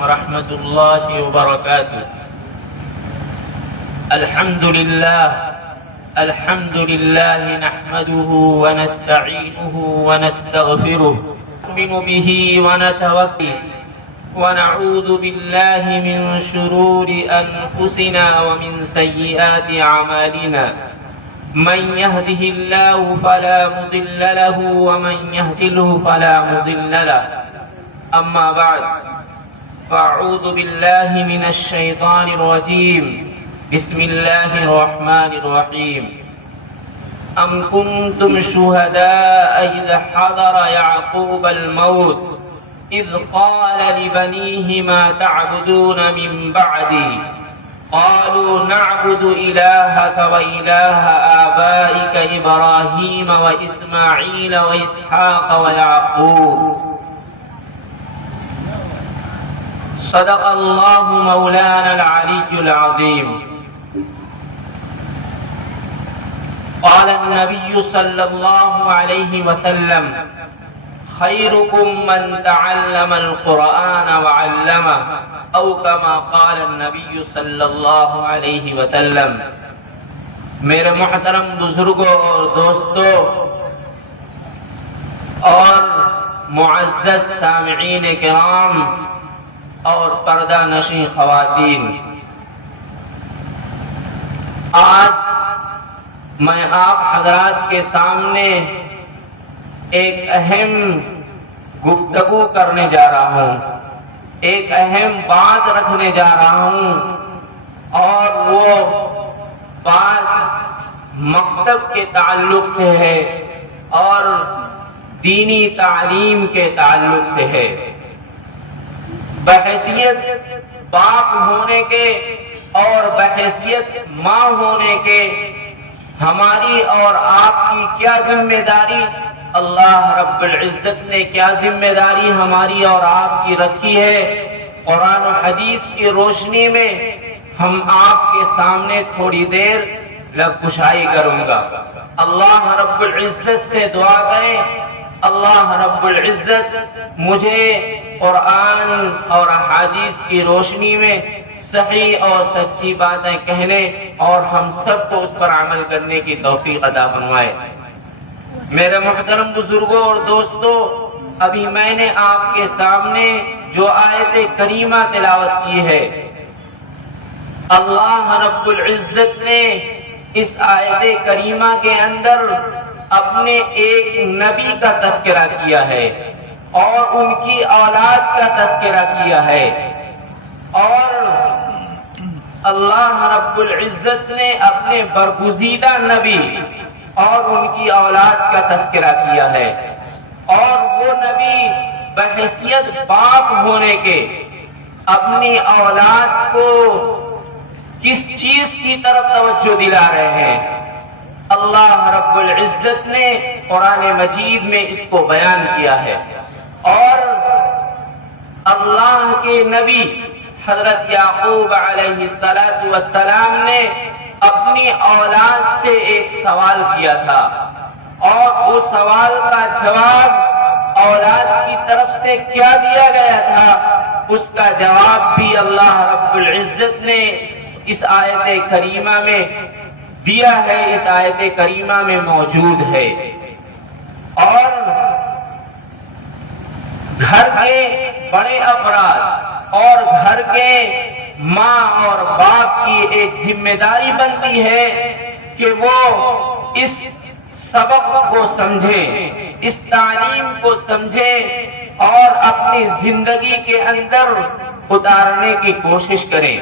ورحمة الله وبركاته. الحمد لله نحمده ونستعينه ونستغفره نؤمن به ونتوكل ونعوذ بالله من شرور أنفسنا ومن سيئات أعمالنا من يهده الله فلا مضل له ومن يهدله فلا مضل له. أما بعد فأعوذ بالله من الشيطان الرجيم. بسم الله الرحمن الرحيم. أم كنتم شهداء إذ حضر يعقوب الموت إذ قال لبنيه ما تعبدون من بعدي قالوا نعبد إلهك وإله آبائك إبراهيم وإسماعيل وإسحاق ويعقوب. صدق الله مولانا العلي العظيم. قال النبي صلى الله عليه وسلم خيركم من تعلم القرآن وعلمه او كما قال النبي صلی اللہ علیہ وسلم. میرے محترم بزرگوں اور دوستوں اور معزز سامعین کرام اور پردہ نشین خواتین، آج میں آپ حضرات کے سامنے ایک اہم گفتگو کرنے جا رہا ہوں، ایک اہم بات رکھنے جا رہا ہوں، اور وہ بات مکتب کے تعلق سے ہے اور دینی تعلیم کے تعلق سے ہے. بحیثیت باپ ہونے کے اور بحیثیت ماں ہونے کے ہماری اور آپ کی کیا ذمہ داری، اللہ رب العزت نے کیا ذمہ داری ہماری اور آپ کی رکھی ہے، قرآن و حدیث کی روشنی میں ہم آپ کے سامنے تھوڑی دیر لب کشائی کروں گا. اللہ رب العزت سے دعا کریں اللہ رب العزت مجھے قرآن اور حدیث کی روشنی میں صحیح اور سچی باتیں کہنے اور ہم سب کو اس پر عمل کرنے کی توفیق عطا فرمائے. میرے محترم بزرگوں اور دوستوں، ابھی میں نے آپ کے سامنے جو آیت کریمہ تلاوت کی ہے، اللہ رب العزت نے اس آیت کریمہ کے اندر اپنے ایک نبی کا تذکرہ کیا ہے اور ان کی اولاد کا تذکرہ کیا ہے، اور اللہ رب العزت نے اپنے برگزیدہ نبی اور ان کی اولاد کا تذکرہ کیا ہے. اور وہ نبی بحیثیت باپ ہونے کے اپنی اولاد کو کس چیز کی طرف توجہ دلا رہے ہیں، اللہ رب العزت نے قرآن مجید میں اس کو بیان کیا ہے. اور اللہ کے نبی حضرت یعقوب علیہ السلام نے اپنی اولاد سے ایک سوال کیا تھا، اور اس سوال کا جواب اولاد کی طرف سے کیا دیا گیا تھا، اس کا جواب بھی اللہ رب العزت نے اس آیت کریمہ میں دیا ہے، اس آیت کریمہ میں موجود ہے. اور گھر کے بڑے افراد اور گھر کے ماں اور باپ کی ایک ذمہ داری بنتی ہے کہ وہ اس سبق کو سمجھے، اس تعلیم کو سمجھے اور اپنی زندگی کے اندر اتارنے کی کوشش کریں.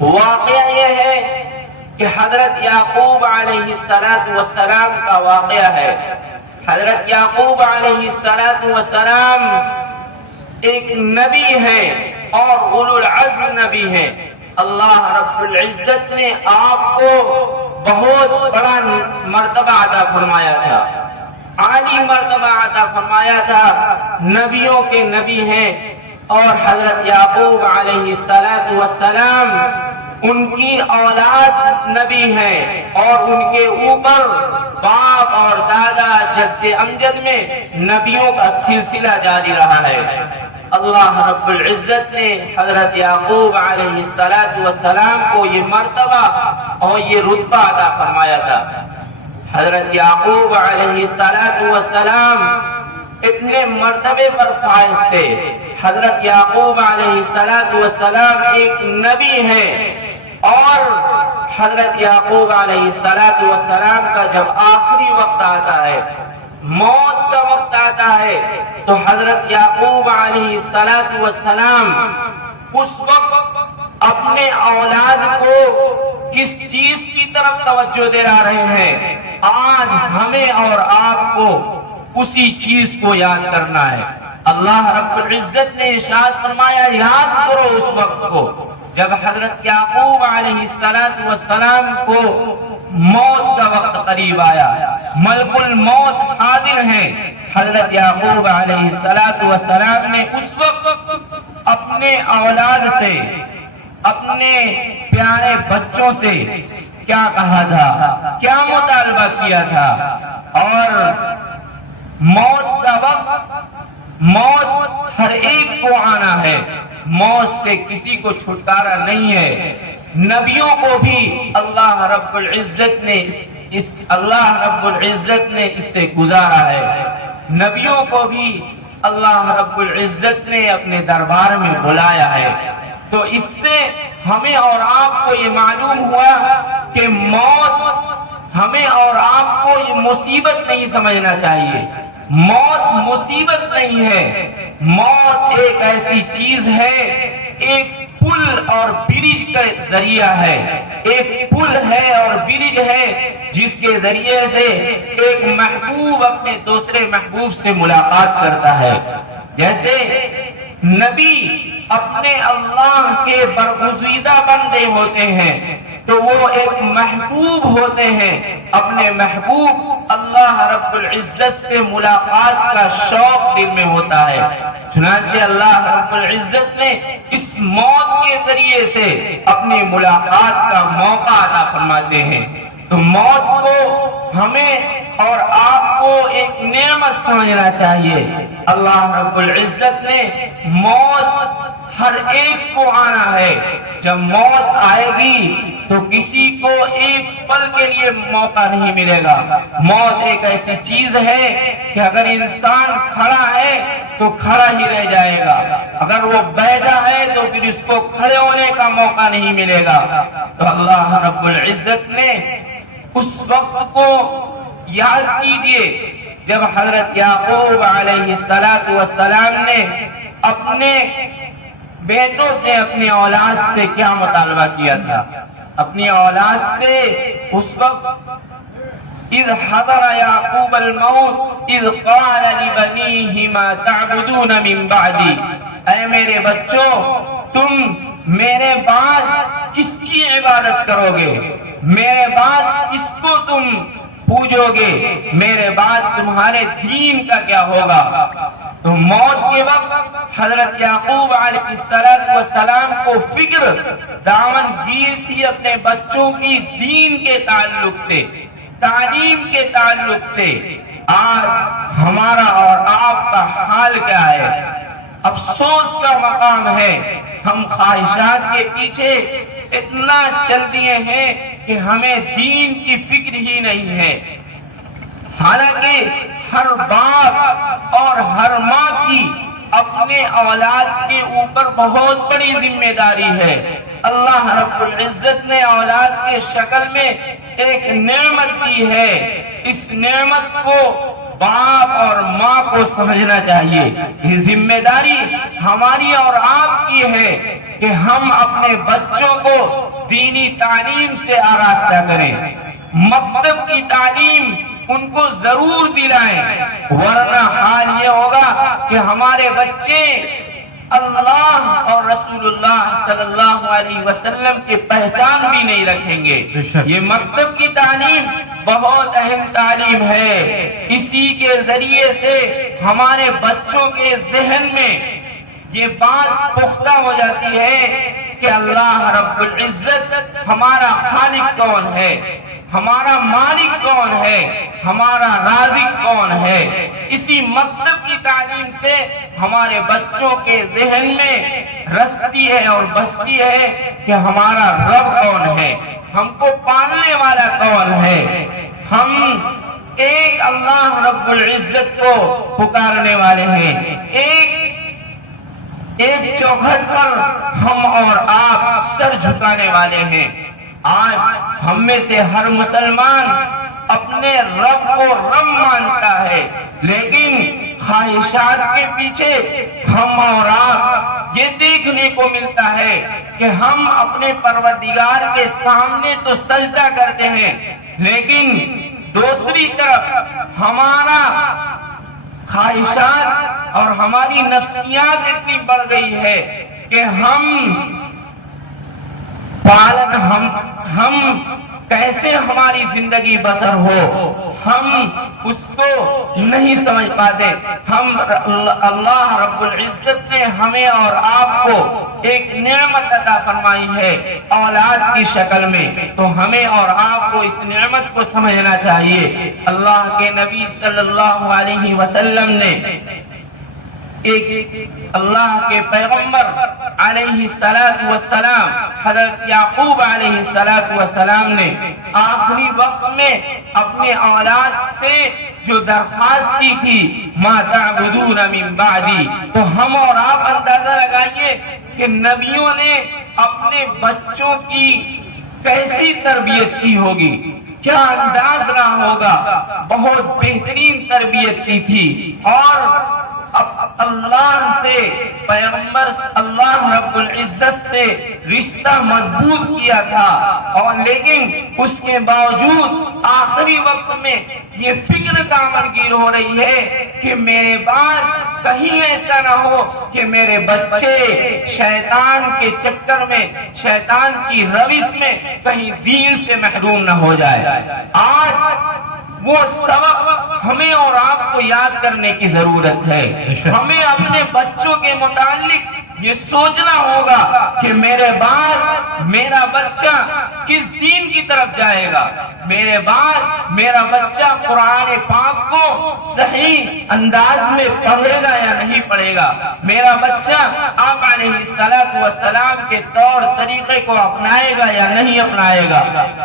واقعہ یہ ہے کہ حضرت یعقوب علیہ السلام کا واقعہ ہے. حضرت یعقوب علیہ السلام ایک نبی ہے اور اولو العزم نبی ہیں. اللہ رب العزت نے آپ کو بہت بڑا مرتبہ عطا فرمایا تھا، عالی مرتبہ عطا فرمایا تھا. نبیوں کے نبی ہیں، اور حضرت یعقوب علیہ السلام ان کی اولاد نبی ہیں، اور ان کے اوپر باپ اور دادا جد امجد میں نبیوں کا سلسلہ جاری رہا ہے. اللہ رب العزت نے حضرت یعقوب علیہ السلام کو یہ مرتبہ اور یہ رتبہ عطا فرمایا تھا۔ حضرت یعقوب علیہ السلام اتنے مرتبے پر فائز تھے۔ حضرت یعقوب علیہ السلام ایک نبی ہے، اور حضرت یعقوب علیہ السلام کا جب آخری وقت آتا ہے، موت کا وقت آتا ہے، تو حضرت یعقوب علیہ السلام اس وقت اپنے اولاد کو کس چیز کی طرف توجہ دلا رہے ہیں؟ آج ہمیں اور آپ کو اسی چیز کو یاد کرنا ہے۔ اللہ رب العزت نے ارشاد فرمایا، یاد کرو اس وقت کو جب حضرت یعقوب علیہ السلام کو موت کا وقت قریب آیا، ملک الموت حاضر ہیں۔ حضرت یعقوب علیہ السلام نے اس وقت اپنے اولاد سے، اپنے پیارے بچوں سے کیا کہا تھا، کیا مطالبہ کیا تھا؟ اور موت کا وقت، موت ہر ایک کو آنا ہے، موت سے کسی کو چھٹکارا نہیں ہے۔ نبیوں کو بھی اللہ رب العزت نے اس سے گزارا ہے، نبیوں کو بھی اللہ رب العزت نے اپنے دربار میں بلایا ہے۔ تو اس سے ہمیں اور آپ کو یہ معلوم ہوا کہ موت ہمیں اور آپ کو یہ مصیبت نہیں سمجھنا چاہیے۔ موت مصیبت نہیں ہے، موت ایک ایسی چیز ہے، ایک پل اور برج کا ذریعہ ہے، ایک پل ہے اور برج ہے جس کے ذریعے سے ایک محبوب اپنے دوسرے محبوب سے ملاقات کرتا ہے۔ جیسے نبی اپنے اللہ کے برگزیدہ بندے ہوتے ہیں تو وہ ایک محبوب ہوتے ہیں، اپنے محبوب اللہ رب العزت سے ملاقات کا شوق دل میں ہوتا ہے۔ چنانچہ اللہ رب العزت نے اس موت کے ذریعے سے اپنی ملاقات کا موقع عطا فرماتے ہیں۔ تو موت کو ہمیں اور آپ کو ایک نعمت سمجھنا چاہیے۔ اللہ رب العزت نے موت ہر ایک کو آنا ہے، جب موت آئے گی تو کسی کو ایک پل کے لیے موقع نہیں ملے گا۔ موت ایک ایسی چیز ہے کہ اگر انسان کھڑا ہے تو کھڑا ہی رہ جائے گا، اگر وہ بیٹھا ہے تو پھر اس کو کھڑے ہونے کا موقع نہیں ملے گا۔ تو اللہ رب العزت نے اس وقت کو یاد کیجئے جب حضرت یعقوب علیہ السلام نے اپنے بیٹوں سے، اپنے اولاد سے کیا مطالبہ کیا تھا؟ اپنی اولاد سے اس وقت اذ حضر یعقوب الموت اذ قال لبنیہ ما تعبدون من بعدی، اے میرے بچوں تم میرے بعد کس کی عبادت کرو گے، میرے بعد کس کو تم پوجو گے، میرے بعد تمہارے دین کا کیا ہوگا؟ تو موت کے وقت حضرت یعقوب علیہ السلام کو فکر دامن گیر تھی اپنے بچوں کی دین کے تعلق سے، تعلیم کے تعلق سے۔ آج ہمارا اور آپ کا حال کیا ہے؟ افسوس کا مقام ہے، ہم خواہشات کے پیچھے اتنا چل دیے ہیں کہ ہمیں دین کی فکر ہی نہیں ہے۔ حالانکہ ہر باپ اور ہر ماں کی اپنے اولاد کے اوپر بہت بڑی ذمہ داری ہے۔ اللہ رب العزت نے اولاد کے شکل میں ایک نعمت دی ہے، اس نعمت کو باپ اور ماں کو سمجھنا چاہیے۔ یہ ذمہ داری ہماری اور آپ کی ہے کہ ہم اپنے بچوں کو دینی تعلیم سے آراستہ کریں، مکتب کی تعلیم ان کو ضرور دلائیں، ورنہ حال یہ ہوگا کہ ہمارے بچے اللہ اور رسول اللہ صلی اللہ علیہ وسلم کی پہچان بھی نہیں رکھیں گے۔ یہ مکتب کی تعلیم بہت اہم تعلیم ہے، اسی کے ذریعے سے ہمارے بچوں کے ذہن میں یہ بات پختہ ہو جاتی ہے کہ اللہ رب العزت ہمارا خالق کون ہے، ہمارا مالک کون ہے، ہمارا رازق کون ہے۔ اسی مکتب کی کی تعلیم سے ہمارے بچوں کے ذہن میں رستی ہے اور بستی ہے کہ ہمارا رب کون ہے، ہم کو پالنے والا کون ہے۔ ہم ایک اللہ رب العزت کو پکارنے والے ہیں، ایک چوکھٹ پر ہم اور آپ سر جھکانے والے ہیں۔ آج ہم میں سے ہر مسلمان اپنے رب کو رب مانتا ہے، لیکن خواہشات کے پیچھے ہم اور آپ یہ دیکھنے کو ملتا ہے کہ ہم اپنے پروردگار کے سامنے تو سجدہ کرتے ہیں، لیکن دوسری طرف ہمارا خواہشات اور ہماری نفسیات اتنی بڑھ گئی ہے کہ ہم کیسے ہماری زندگی بسر ہو ہم اس کو نہیں سمجھ پاتے۔ اللہ رب العزت نے ہمیں اور آپ کو ایک نعمت عطا فرمائی ہے اولاد کی شکل میں، تو ہمیں اور آپ کو اس نعمت کو سمجھنا چاہیے۔ اللہ کے نبی صلی اللہ علیہ وسلم نے اللہ کے پیغمبر علیہ السلام حضرت یعقوب علیہ السلام نے آخری وقت میں اپنے اولاد سے جو درخواست کی تھی ما تعبدون من بعدی، تو ہم اور آپ اندازہ لگائیے کہ نبیوں نے اپنے بچوں کی کیسی تربیت کی ہوگی، کیا انداز رہا ہوگا۔ بہت بہترین تربیت کی تھی اور اللہ سے پیغمبر اللہ رب العزت سے رشتہ مضبوط کیا تھا، اور لیکن اس کے باوجود آخری وقت میں یہ فکر کامنگیر ہو رہی ہے کہ میرے بعد کہیں ایسا نہ ہو کہ میرے بچے شیطان کے چکر میں، شیطان کی روش میں کہیں دین سے محروم نہ ہو جائے۔ آج وہ سبق ہمیں اور آپ کو یاد کرنے کی ضرورت ہے۔ ہمیں اپنے بچوں کے متعلق یہ سوچنا ہوگا کہ میرے بعد میرا بچہ کس دین کی طرف جائے گا، میرے بعد میرا بچہ قرآن پاک کو صحیح انداز میں پڑھے گا یا نہیں پڑھے گا، میرا بچہ آپ علیہ السلام کے طور طریقے کو اپنائے گا یا نہیں اپنائے گا۔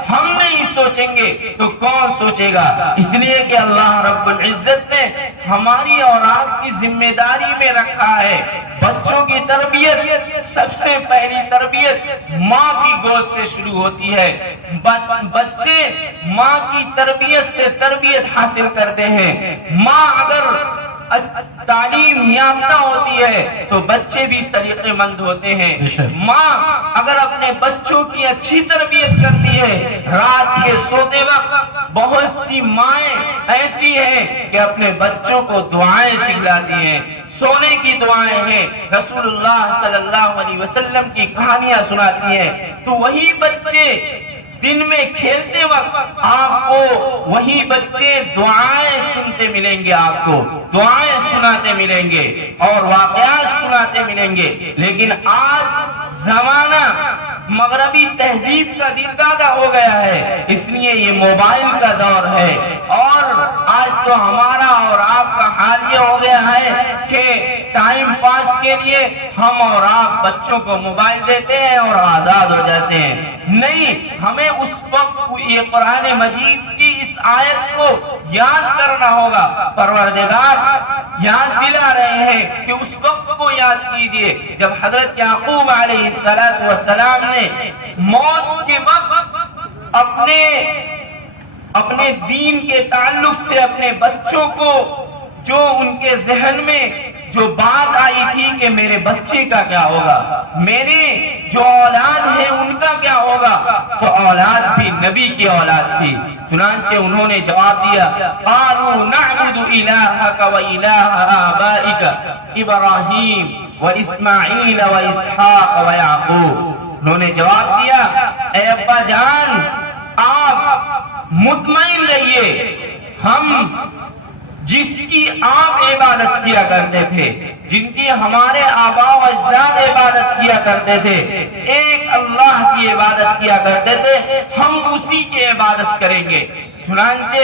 ہم نہیں سوچیں گے تو کون سوچے گا؟ اس لیے کہ اللہ رب العزت نے ہماری اور آپ کی ذمہ داری میں رکھا ہے بچوں کی تربیت۔ سب سے پہلی تربیت ماں کی گود سے شروع ہوتی ہے۔ بچے ماں کی تربیت سے تربیت حاصل کرتے ہیں۔ ماں اگر تعلیم یافتہ ہوتی ہے تو بچے بھی سلیقے مند ہوتے ہیں۔ ماں اگر اپنے بچوں کی اچھی تربیت کرتی ہے، رات کے سوتے وقت بہت سی مائیں ایسی ہیں کہ اپنے بچوں کو دعائیں سکھلاتی ہیں، سونے کی دعائیں ہیں، رسول اللہ صلی اللہ علیہ وسلم کی کہانیاں سناتی ہیں، تو وہی بچے دن میں کھیلتے وقت آپ کو وہی بچے دعائیں سنتے ملیں گے، آپ کو دعائیں سناتے ملیں گے اور واقعات سناتے ملیں گے۔ لیکن آج زمانہ مغربی تہذیب کا دلدادہ ہو گیا ہے، اس لیے یہ موبائل کا دور ہے، اور آج تو ہمارا اور آپ کا حال یہ ہو گیا ہے کہ ٹائم پاس کے لیے ہم اور آپ بچوں کو موبائل دیتے ہیں اور آزاد ہو جاتے ہیں۔ نہیں، ہمیں اس وقت یہ قرآن مجید کی اس آیت کو یاد کرنا ہوگا۔ پروردگار یاد دلا رہے ہیں کہ اس وقت کو یاد کیجئے جب حضرت یعقوب علیہ السلام نے موت کے وقت اپنے دین کے تعلق سے اپنے بچوں کو جو ان کے ذہن میں جو بات آئی تھی کہ میرے بچے کا کیا ہوگا، میرے جو اولاد ہے ان کا کیا ہوگا، تو اولاد بھی نبی کی اولاد تھی۔ چنانچہ انہوں نے جواب دیا قالوا نعبد الہک و الہ آبائک ابراہیم و اسماعیل و اسحاق و یعقوب۔ انہوں نے جواب دیا اے ابا جان آپ مطمئن رہیے، ہم جس کی آپ عبادت کیا کرتے تھے، جن کی ہمارے آباء و اجداد عبادت کیا کرتے تھے، ایک اللہ کی عبادت کیا کرتے تھے، ہم اسی کی عبادت کریں گے۔ چنانچہ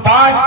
5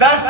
10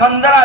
15